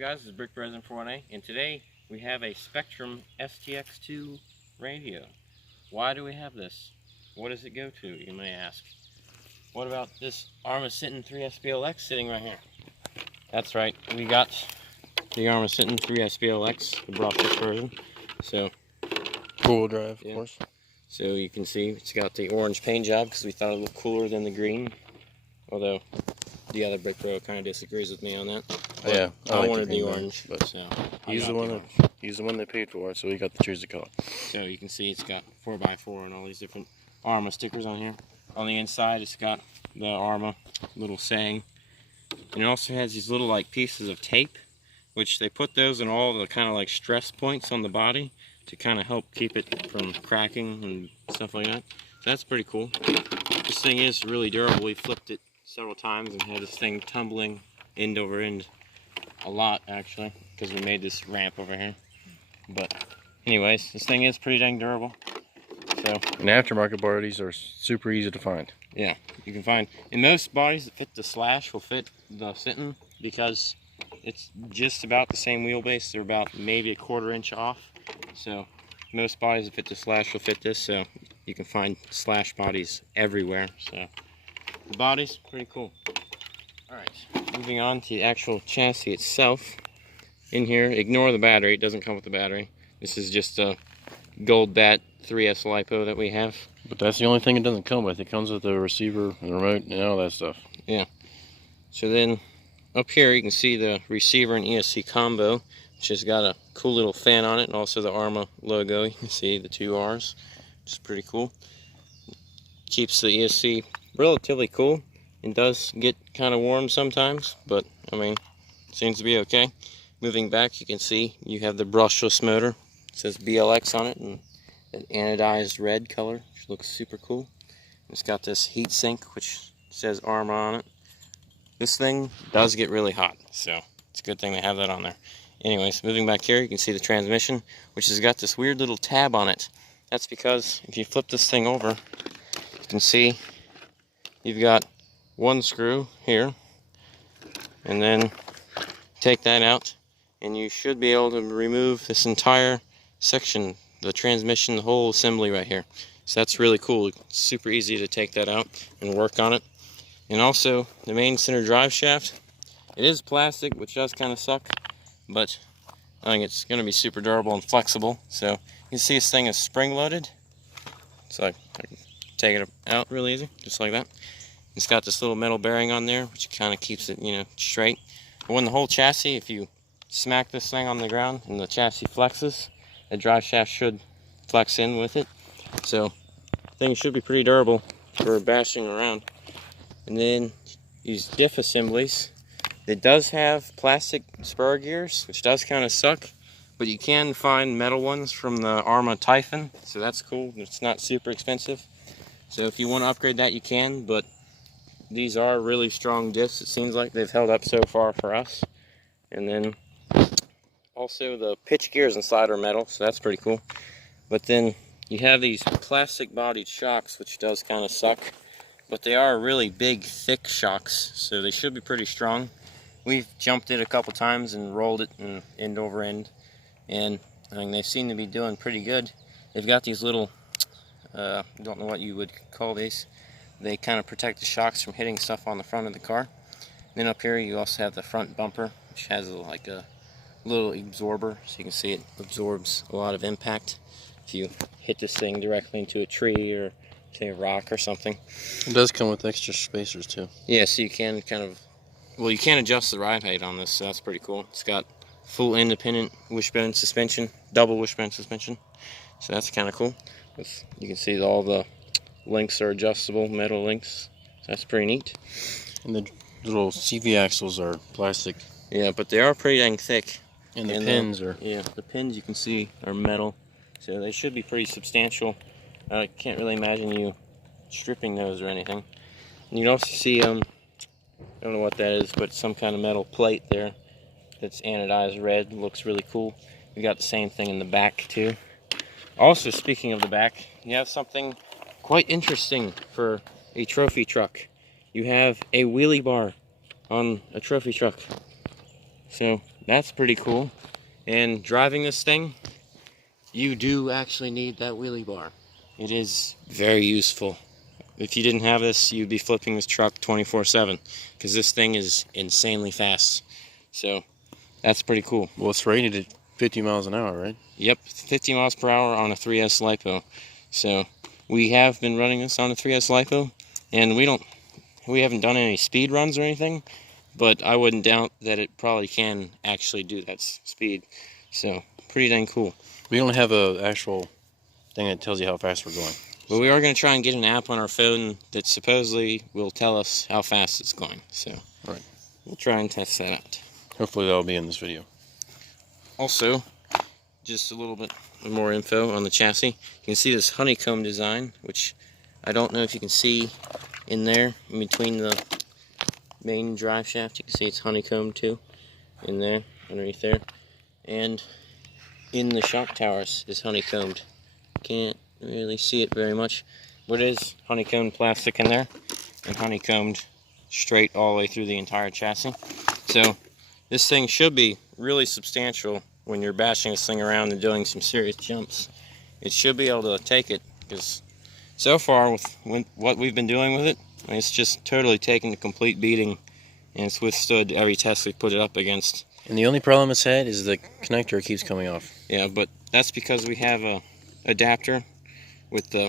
guys? This is Brick President 41A, and today we have a Spectrum STX2 radio. Why do we have this? What does it go to, you may ask? What about this Arrma Senton 3S BLX sitting right here? That's right, we got the Arrma Senton 3S BLX, the brushless version. So, four-wheel drive, yeah. Of course. So you can see it's got the orange paint job because we thought it looked cooler than the green. Although the other Brick Pro kind of disagrees with me on that. But yeah, I wanted the orange, but so he's the one that paid for it, so he got to choose the color. So you can see it's got 4x4 and all these different Arrma stickers on here. On the inside, it's got the Arrma little saying, and it also has these little like pieces of tape, which they put those in all the kind of like stress points on the body to kind of help keep it from cracking and stuff like that. So that's pretty cool. This thing is really durable. We flipped it several times and had this thing tumbling end over end a lot, actually, because we made this ramp over here. But anyways, this thing is pretty dang durable. So, and aftermarket bodies are super easy to find. Yeah, you can find, in most bodies that fit the Slash will fit the Senton because it's just about the same wheelbase. They're about maybe a 1/4 inch off. So most bodies that fit the Slash will fit this. So you can find Slash bodies everywhere. So the body's pretty cool. Alright, moving on to the actual chassis itself. In here, ignore the battery. It doesn't come with the battery. This is just a gold bat 3S LiPo that we have. But that's the only thing it doesn't come with. It comes with the receiver and remote and all that stuff. Yeah. So then up here you can see the receiver and ESC combo, which has got a cool little fan on it, and also the Arrma logo. You can see the 2 R's, which is pretty cool. Keeps the ESC relatively cool. It does get kind of warm sometimes, but I mean, it seems to be okay. Moving back, you can see you have the brushless motor. It says BLX on it in an anodized red color, which looks super cool. It's got this heat sink, which says Arrma on it. This thing does get really hot, so it's a good thing they have that on there. Anyways, moving back here, you can see the transmission, which has got this weird little tab on it. That's because if you flip this thing over, you can see you've got one screw here, and then take that out, and you should be able to remove this entire section, the transmission, the whole assembly right here. So that's really cool. It's super easy to take that out and work on it. And also the main center drive shaft, it is plastic, which does kind of suck, but I think it's going to be super durable and flexible. So you can see this thing is spring loaded, so I can take it out really easy, just like that. It's got this little metal bearing on there, which kind of keeps it, you know, straight. But when the whole chassis, if you smack this thing on the ground and the chassis flexes, the drive shaft should flex in with it. So things should be pretty durable for bashing around. And then these diff assemblies. It does have plastic spur gears, which does kind of suck, but you can find metal ones from the Arrma Typhon, so that's cool. It's not super expensive. So if you want to upgrade that, you can, but these are really strong diffs. It seems like they've held up so far for us. And then also the pitch gears inside are metal, so that's pretty cool. But then you have these plastic bodied shocks, which does kind of suck. But they are really big, thick shocks, so they should be pretty strong. We've jumped it a couple times and rolled it in end over end, and I mean, they seem to be doing pretty good. They've got these little, don't know what you would call these. They kind of protect the shocks from hitting stuff on the front of the car. Then up here you also have the front bumper, which has like a little absorber, so you can see it absorbs a lot of impact if you hit this thing directly into a tree or say a rock or something. It does come with extra spacers too. Yeah, so you can kind of, well, you can adjust the ride height on this, so that's pretty cool. It's got full independent wishbone suspension, double wishbone suspension, so that's kind of cool. You can see all the links are adjustable, metal links, so that's pretty neat. And the little CV axles are plastic. Yeah, but they are pretty dang thick. And the pins are... Yeah, the pins you can see are metal, so they should be pretty substantial. I can't really imagine you stripping those or anything. And you can also see, I don't know what that is, but some kind of metal plate there that's anodized red. Looks really cool. We got the same thing in the back too. Also, speaking of the back, you have something quite interesting for a trophy truck. You have a wheelie bar on a trophy truck. So that's pretty cool. And driving this thing, you do actually need that wheelie bar. It is very useful. If you didn't have this, you'd be flipping this truck 24/7 because this thing is insanely fast. So that's pretty cool. Well, it's rated at 50 miles an hour, right? Yep, 50 miles per hour on a 3S LiPo. So we have been running this on a 3S LiPo, and we haven't done any speed runs or anything, but I wouldn't doubt that it probably can actually do that speed. So pretty dang cool. We don't have a actual thing that tells you how fast we're going. But we are going to try and get an app on our phone that supposedly will tell us how fast it's going. So right, we'll try and test that out. Hopefully that'll be in this video. Also, just a little bit more info on the chassis. You can see this honeycomb design, which I don't know if you can see in there, in between the main drive shaft. You can see it's honeycombed too, in there, underneath there. And in the shock towers is honeycombed. Can't really see it very much, but it is honeycombed plastic in there, and honeycombed straight all the way through the entire chassis. So this thing should be really substantial when you're bashing this thing around and doing some serious jumps. It should be able to take it, because so far with what we've been doing with it, it's just totally taken a complete beating, and it's withstood every test we put it up against. And the only problem it's had is the connector keeps coming off. Yeah, but that's because we have a adapter with the,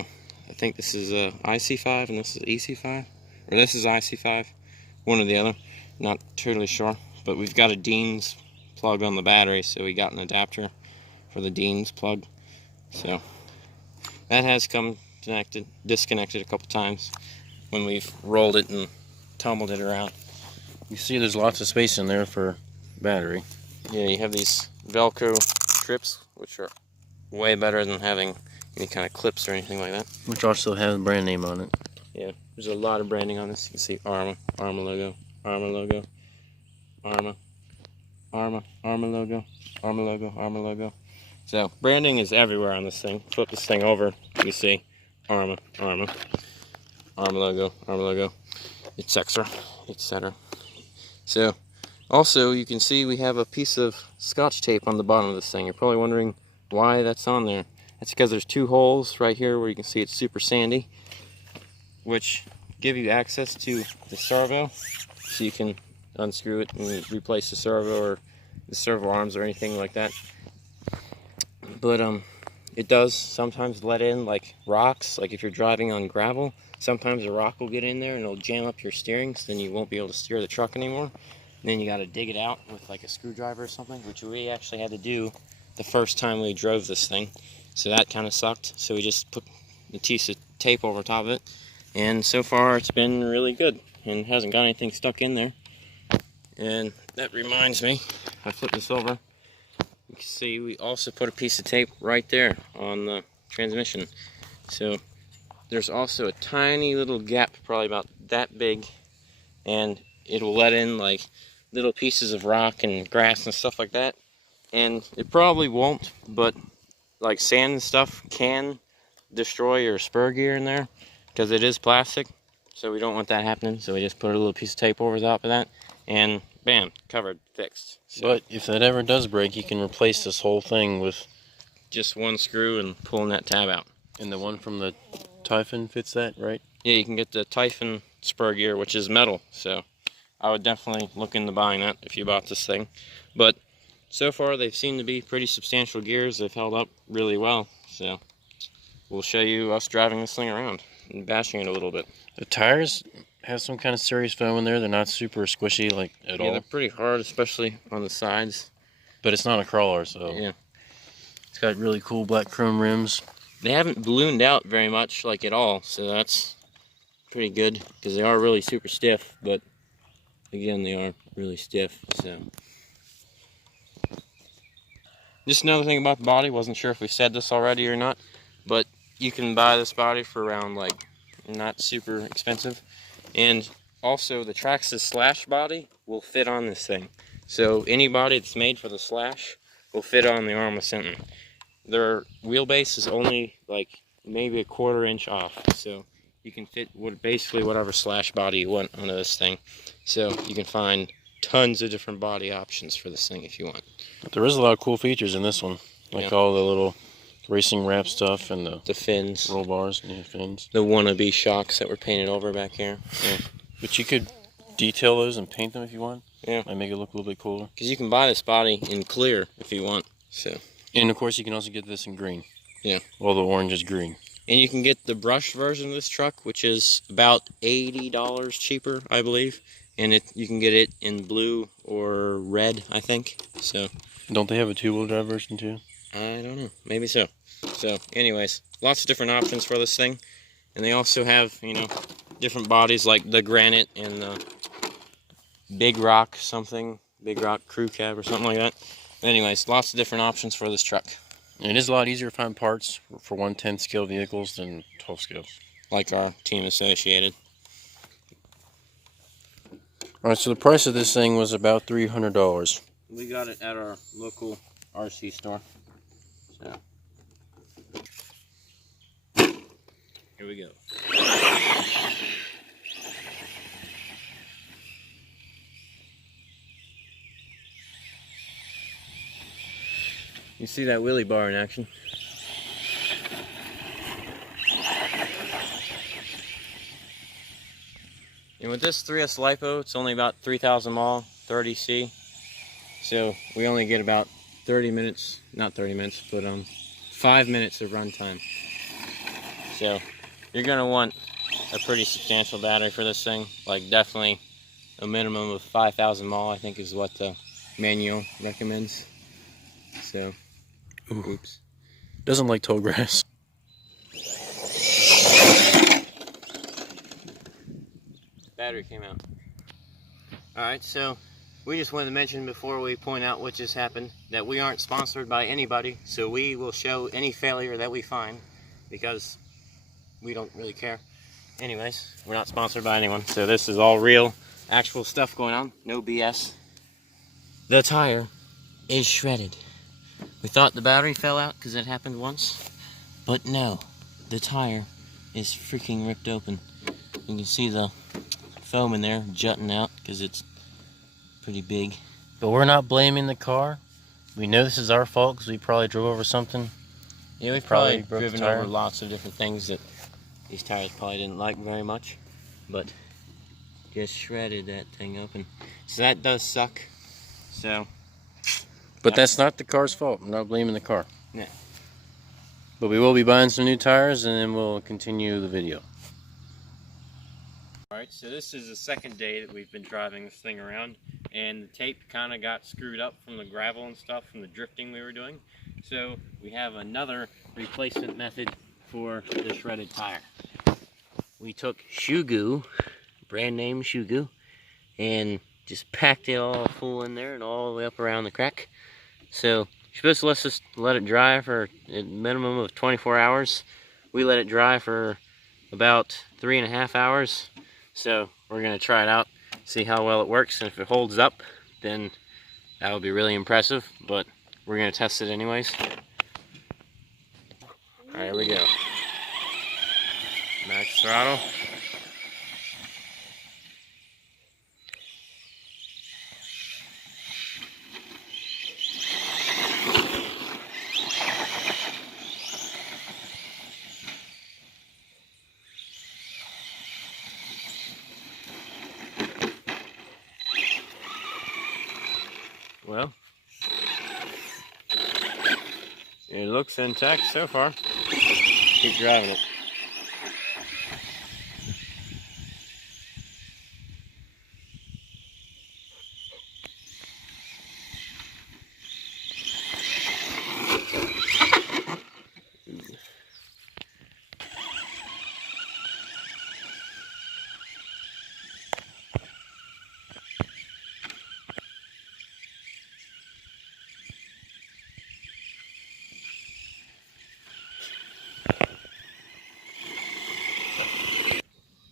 I think this is IC5 and this is EC5, or this is IC5, one or the other, not totally sure. But we've got a Dean's plug on the battery, so we got an adapter for the Dean's plug. So that has come disconnected a couple times when we've rolled it and tumbled it around. You see there's lots of space in there for battery. Yeah, you have these Velcro strips, which are way better than having any kind of clips or anything like that. Which also has a brand name on it. Yeah, there's a lot of branding on this. You can see Arrma logo, Arrma logo, Arrma logo, Arrma logo, Arrma logo. So branding is everywhere on this thing. Flip this thing over, you can see Arrma logo, etc. etc. So also you can see we have a piece of Scotch tape on the bottom of this thing. You're probably wondering why that's on there. That's because there's two holes right here where you can see it's super sandy, which give you access to the servo, so you can unscrew it and replace the servo or the servo arms or anything like that. But it does sometimes let in like rocks, like if you're driving on gravel, sometimes a rock will get in there and it'll jam up your steering, so then you won't be able to steer the truck anymore. And then you got to dig it out with like a screwdriver or something, which we actually had to do the first time we drove this thing. So that kind of sucked. So we just put a piece of tape over top of it. And so far it's been really good and hasn't got anything stuck in there. And that reminds me, if I flip this over, you can see we also put a piece of tape right there on the transmission. So there's also a tiny little gap, probably about that big, and it'll let in like little pieces of rock and grass and stuff like that. And it probably won't, but like sand and stuff can destroy your spur gear in there because it is plastic. So we don't want that happening. So we just put a little piece of tape over the top of that, and bam, covered, fixed. So but if that ever does break, you can replace this whole thing with just one screw and pulling that tab out. And the one from the Typhon fits that, right? Yeah, you can get the Typhon spur gear, which is metal. So I would definitely look into buying that if you bought this thing. But so far, they've seemed to be pretty substantial gears. They've held up really well. So we'll show you us driving this thing around and bashing it a little bit. The tires have some kind of serious foam in there. They're not super squishy like at all. Yeah, they're pretty hard, especially on the sides. But it's not a crawler, so yeah. It's got really cool black chrome rims. They haven't ballooned out very much, like at all. So that's pretty good because they are really super stiff. But again, they are really stiff. So just another thing about the body, wasn't sure if we said this already or not, but you can buy this body for around like not super expensive. And also the Traxxas slash body will fit on this thing. So any body that's made for the slash will fit on the Arrma Senton. Their wheelbase is only like maybe a 1/4 inch off. So you can fit basically whatever slash body you want onto this thing. So you can find tons of different body options for this thing if you want. But there is a lot of cool features in this one, like Yeah. all the little racing wrap stuff and The fins, roll bars and the fins. the wannabe shocks that were painted over back here. Yeah. But you could detail those and paint them if you want. Yeah. Might make it look a little bit cooler. Because you can buy this body in clear if you want. So. And of course you can also get this in green. Yeah. Well, the orange is green. And you can get the brushed version of this truck, which is about $80 cheaper, I believe. And you can get it in blue or red, I think. So. Don't they have a two-wheel drive version too? I don't know. Maybe so. So, anyways, lots of different options for this thing. And they also have, you know, different bodies like the granite and the big rock something. Big rock crew cab or something like that. Anyways, lots of different options for this truck. And it is a lot easier to find parts for 1/10 scale vehicles than 12 scales. Like our Team Associated. Alright, so the price of this thing was about $300. We got it at our local RC store. So. Here we go. You see that wheelie bar in action? And with this 3S LiPo, it's only about 3,000 mAh, 30C. So we only get about 30 minutes, not 30 minutes, but 5 minutes of runtime. So you're gonna want a pretty substantial battery for this thing. Like definitely a minimum of 5,000 mAh, I think is what the manual recommends. So, oops. Doesn't like tall grass. Battery came out. Alright, so we just wanted to mention before we point out what just happened that we aren't sponsored by anybody, so we will show any failure that we find because we don't really care. Anyways, we're not sponsored by anyone, so this is all real, actual stuff going on, no BS. The tire is shredded. We thought the battery fell out because it happened once, but no, the tire is freaking ripped open. You can see the foam in there jutting out because it's pretty big. But we're not blaming the car. We know this is our fault because we probably drove over something. Yeah, we've Probably probably broke the driven tire. over lots of different things that these tires probably didn't like very much, but just shredded that thing open. So that does suck. So, But that's not the car's fault. I'm not blaming the car. yeah. But we will be buying some new tires and then we'll continue the video. Alright, so this is the second day that we've been driving this thing around, and the tape kind of got screwed up from the gravel and stuff from the drifting we were doing. So we have another replacement method for the shredded tire. We took shoe goo, brand name shoe goo, and just packed it all full in there and all the way up around the crack. So you're supposed to let it dry for a minimum of 24 hours. We let it dry for about 3.5 hours. So we're going to try it out, see how well it works, and if it holds up, then that would be really impressive, but we're going to test it anyways. Alright, here we go. Max throttle. Well, it looks intact so far. Keep driving it.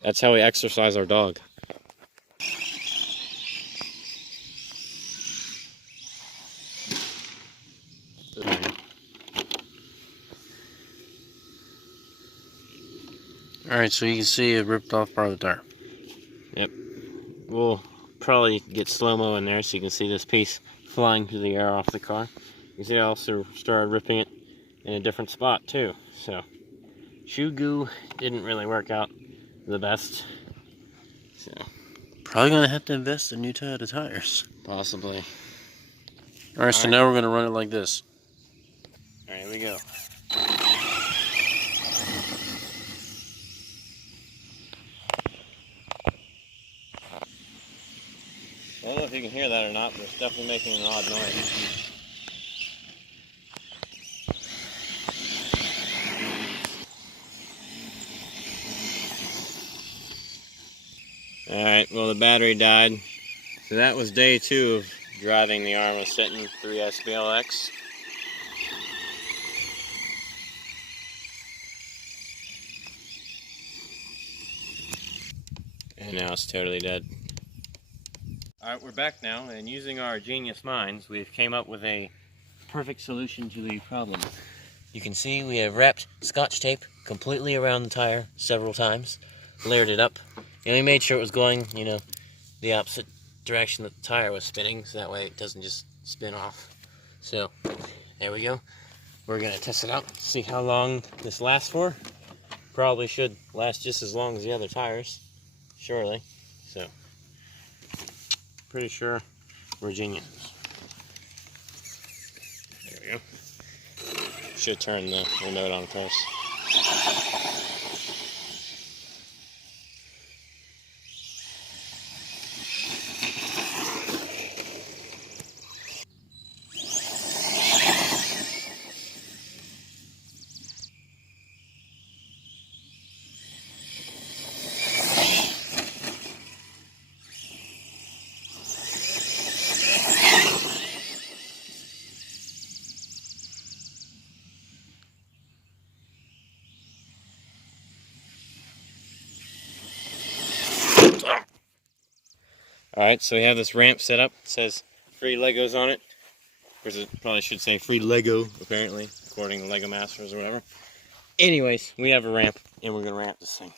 That's how we exercise our dog. Alright, so you can see it ripped off part of the tire. Yep. We'll probably get slow-mo in there so you can see this piece flying through the air off the car. You see I also started ripping it in a different spot too. So shoe goo didn't really work out the best. So Probably gonna have to invest in new set of tires. possibly. Alright, so now we're gonna run it like this. Alright, here we go. I don't know if you can hear that or not, but it's definitely making an odd noise. Alright, well the battery died. So that was day 2 of driving the Arrma Senton 3S BLX. And now it's totally dead. Alright, we're back now, and using our genius minds, we've came up with a perfect solution to the problem. You can see we have wrapped Scotch tape completely around the tire several times, layered it up, and we made sure it was going, you know, the opposite direction that the tire was spinning, so that way it doesn't just spin off. So, there we go. We're going to test it out, see how long this lasts for. Probably should last just as long as the other tires, surely. So, pretty sure we're genius. There we go. Should turn the remote on first. Alright, so we have this ramp set up. It says free Legos on it. Of course, it probably should say free Lego, apparently, according to Lego Masters or whatever. Anyways, we have a ramp, and we're going to ramp this thing.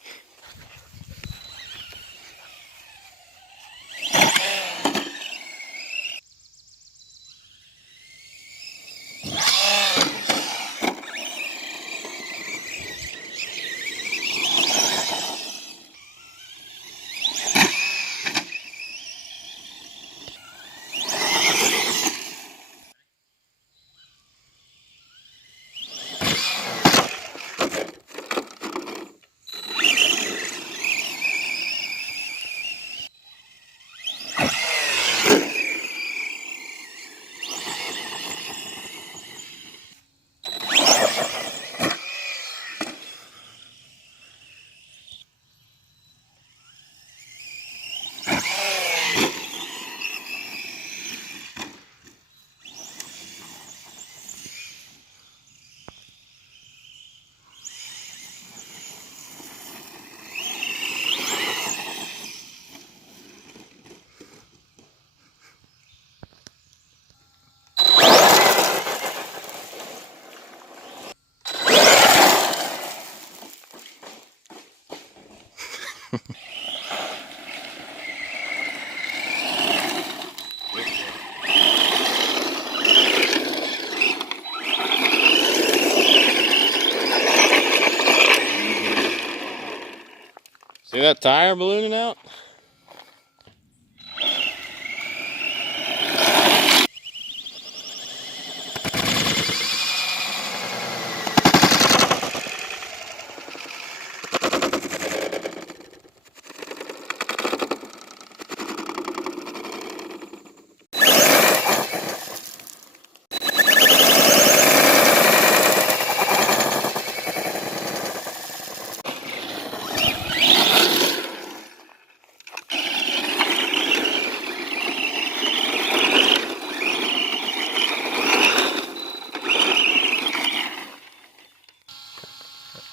See that tire ballooning out?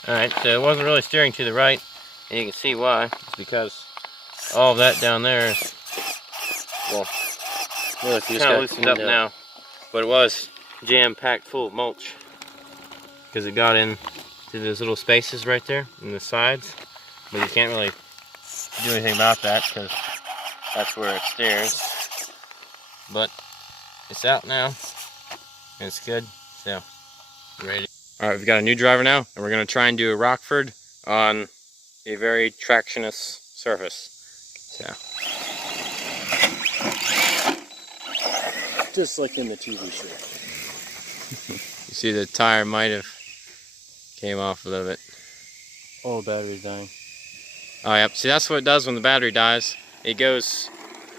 Alright, so it wasn't really steering to the right, and you can see why. It's because all of that down there is, well, Well, if you kind of loosened up now, but it was jam-packed full of mulch because it got into those little spaces right there in the sides, but you can't really do anything about that because that's where it stares. But it's out now. It's good. So, ready. Alright, we've got a new driver now, and we're going to try and do a Rockford on a very tractionless surface. So, Just like in the TV show. you see the tire might have came off a little bit. Oh, the battery's dying. Oh, yep. See, that's what it does when the battery dies. It goes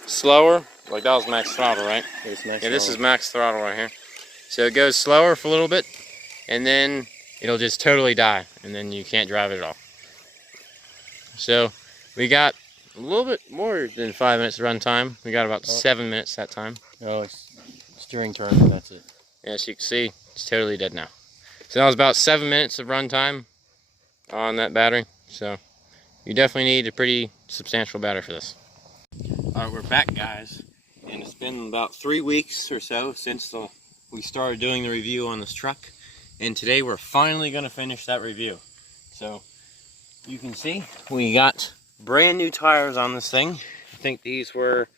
slower. Like that was max throttle, right? Yeah, This is max throttle right here. So it goes slower for a little bit, and then it'll just totally die, and then you can't drive it at all. So we got a little bit more than 5 minutes of run time. We got about 7 minutes that time. Oh, it's steering turn, and that's it. As you can see, it's totally dead now. So that was about 7 minutes of run time on that battery. So you definitely need a pretty substantial battery for this. Alright, we're back, guys. And it's been about 3 weeks or so since we started doing the review on this truck. And today we're finally going to finish that review. So you can see we got brand new tires on this thing. I think these were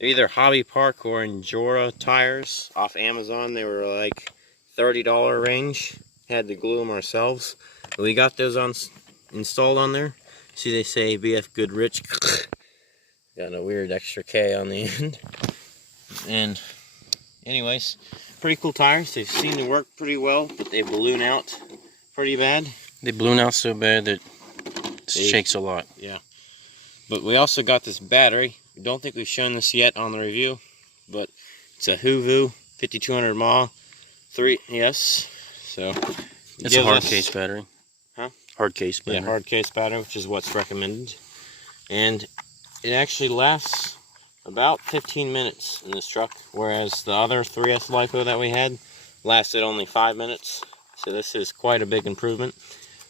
either Hobby Park or Arrma tires off Amazon. They were like $30 range. Had to glue them ourselves. But we got those installed on there. See, they say BF Goodrich. Got a weird extra K on the end. And anyways, pretty cool tires. They seem to work pretty well, but they balloon out pretty bad. They balloon out so bad that it shakes a lot. Yeah. But we also got this battery. I don't think we've shown this yet on the review, but it's a Hoovu 5200 mAh 3S. So it's a hard case battery. Huh? Hard case battery. Yeah, hard case battery, which is what's recommended. And it actually lasts about 15 minutes in this truck, whereas the other 3S LiPo that we had lasted only 5 minutes. So this is quite a big improvement.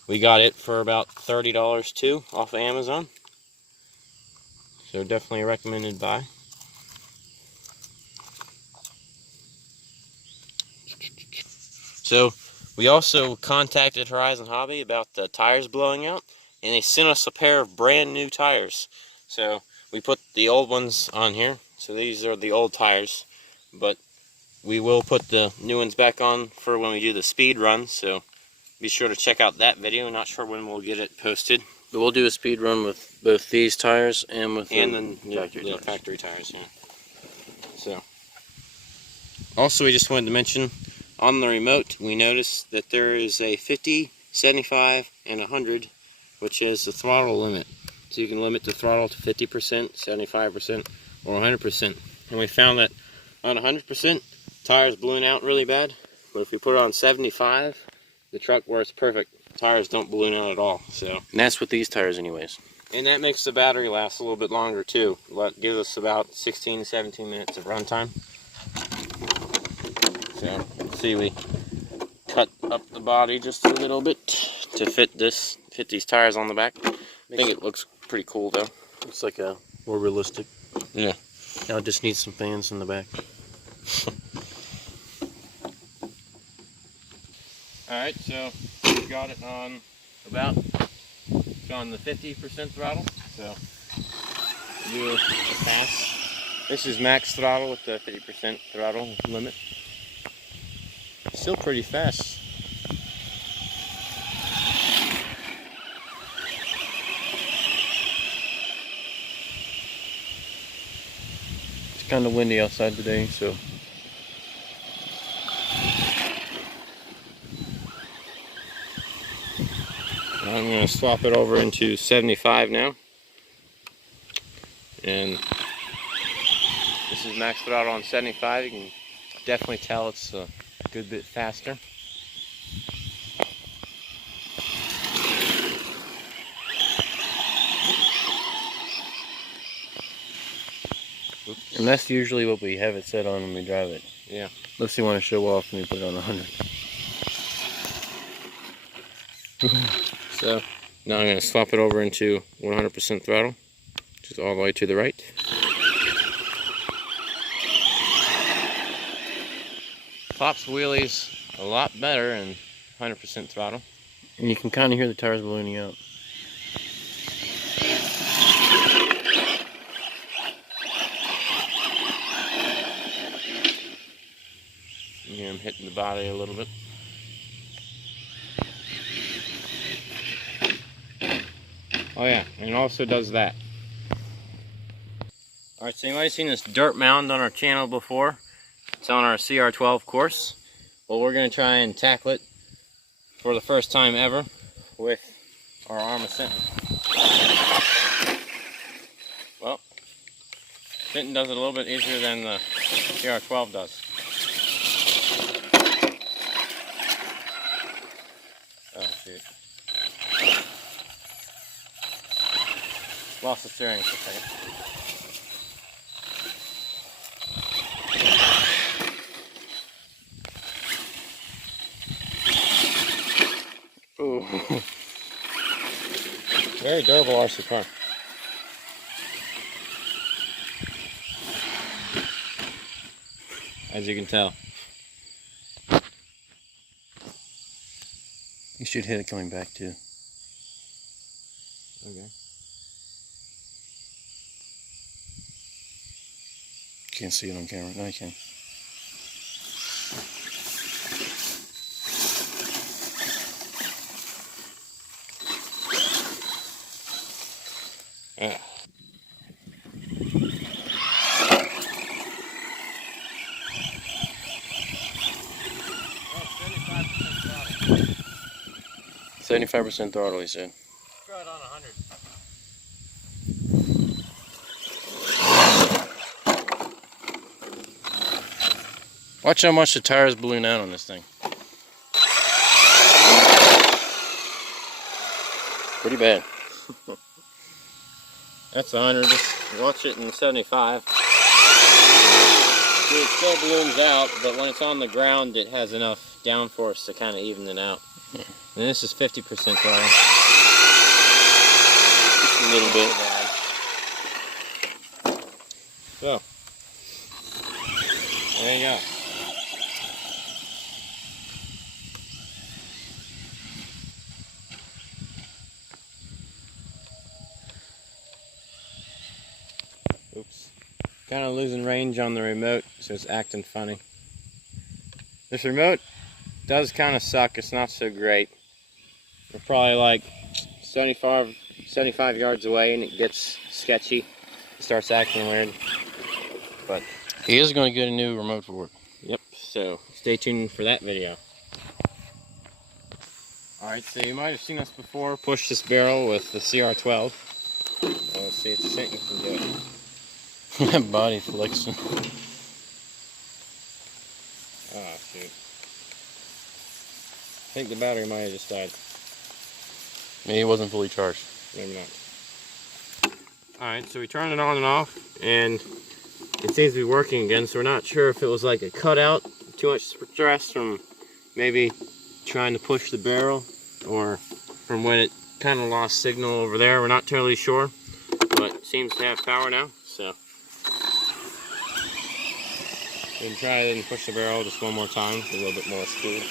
We got it for about $30 too off of Amazon. So definitely a recommended buy. So we also contacted Horizon Hobby about the tires blowing out, and they sent us a pair of brand new tires. So we put the old ones on here. So these are the old tires, but we will put the new ones back on for when we do the speed run. So be sure to check out that video. Not sure when we'll get it posted. But we'll do a speed run with both these tires and with the factory tires. Yeah. So also, we just wanted to mention on the remote, we noticed that there is a 50, 75, and 100, which is the throttle limit. So you can limit the throttle to 50%, 75%, or 100%. And we found that on 100%, tires balloon out really bad. But if we put it on 75, the truck works perfect. Tires don't balloon out at all. So, and that's with these tires anyways. And that makes the battery last a little bit longer too. That gives us about 16 to 17 minutes of runtime. So, see, we cut up the body just a little bit to fit these tires on the back. I think it looks pretty cool though. Looks like a more realistic. Yeah. Now it just needs some fans in the back. Alright, so we've got it on on the 50% throttle. So do a pass. This is max throttle with the 50% throttle limit. Still pretty fast. It's kind of windy outside today, so I'm going to swap it over into 75 now. And this is max throttle on 75. You can definitely tell it's a good bit faster. and that's usually what we have it set on when we drive it. Yeah. Unless you want to show off and we put it on 100. So now I'm going to swap it over into 100% throttle, just all the way to the right. Pops wheelies a lot better in 100% throttle. And you can kind of hear the tires ballooning out. You hear him hitting the body a little bit. Oh yeah, and it also does that. Alright, so you might have seen this dirt mound on our channel before. It's on our CR12 course. Well, we're going to try and tackle it for the first time ever with our Arrma Senton. Well, Senton does it a little bit easier than the CR12 does. Oh shoot. Lost the steering for a second. Ooh. Very durable RC car. As you can tell. You should hit it coming back too. Okay. Can't see it on camera. No, you can. Yeah. Oh, 75% throttle, he said. try it on 100. Watch how much the tires balloon out on this thing. Pretty bad. That's 100. Just watch it in 75. See, it still balloons out, but when it's on the ground, it has enough downforce to kind of even it out. Yeah. And this is 50% throttle. Just a little bit. So, there you go. Oops. Kind of losing range on the remote, so it's acting funny. This remote does kind of suck. It's not so great. We're probably like 75 yards away and it gets sketchy. It starts acting weird. But He is going to get a new remote for it. yep, so stay tuned for that video. Alright, so you might have seen us before push this barrel with the CR12. Let's see if the Senton can do it. Body flexing. Ah, shoot. I think the battery might have just died. Maybe it wasn't fully charged. Maybe not. Alright, so we turned it on and off, and it seems to be working again, so we're not sure if it was like a cutout, too much stress from maybe trying to push the barrel, or from when it kind of lost signal over there. We're not totally sure, but it seems to have power now, so we can try it and push the barrel just one more time with a little bit more speed.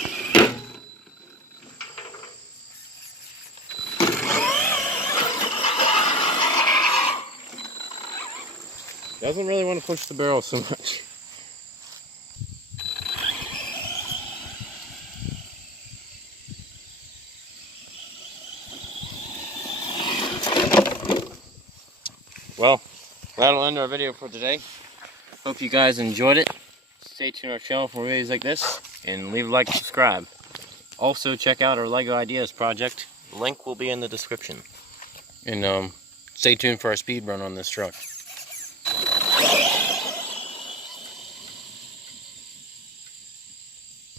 Doesn't really want to push the barrel so much. Well, that'll end our video for today. Hope you guys enjoyed it. Stay tuned to our channel for videos like this, and leave a like and subscribe. Also, check out our LEGO Ideas project. Link will be in the description. And stay tuned for our speed run on this truck.